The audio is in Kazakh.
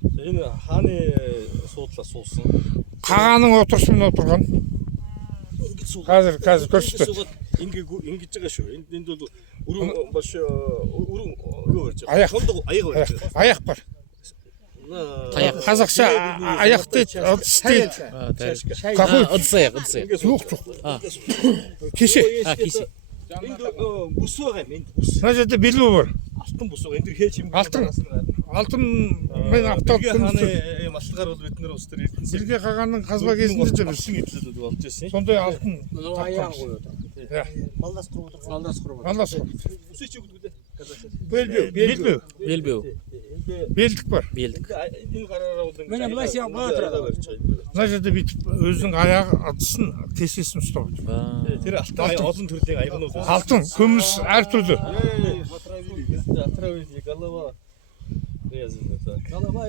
Энэ хааны суудлаа суусан. Қағаның отырысымен отырған. Қазір көрсетті. Ингэж байгаа шүү. Энд бол өрөө баш өрөө юу гэж байна? Аяқ. Аяқ бар. Қазақша аяқ дейді, ыдыс дейді. Какой? Ыдыс аяқ. Жоқ. Кеше. Энд бүс байгаа юм. Энд бүс. Мына жерде белбеу бар. Алтан бүс байгаа. Энд хээж юм. Алтын мен аптап хааны маслгаар бол бид нар ус төр эрдэнэс. Сергей Қағанның қазба кезінде де біз идэлүүд болж байсан. сондай алтын аяғын қойды. Малдас құрып отыр. Малдас қой. Үсээ чи өгдөө. Белбеу. Белдік бар. Энэ гараараа бол Міне былай сияқты былай тұрады. Мына жерде бүйтіп өзінің аяғы ыдысын кесесін ұстап отыр. Тэр алтан олон төрлийн аягнууд. Алтын, күміс әртүрлі. Отравили голова. Голова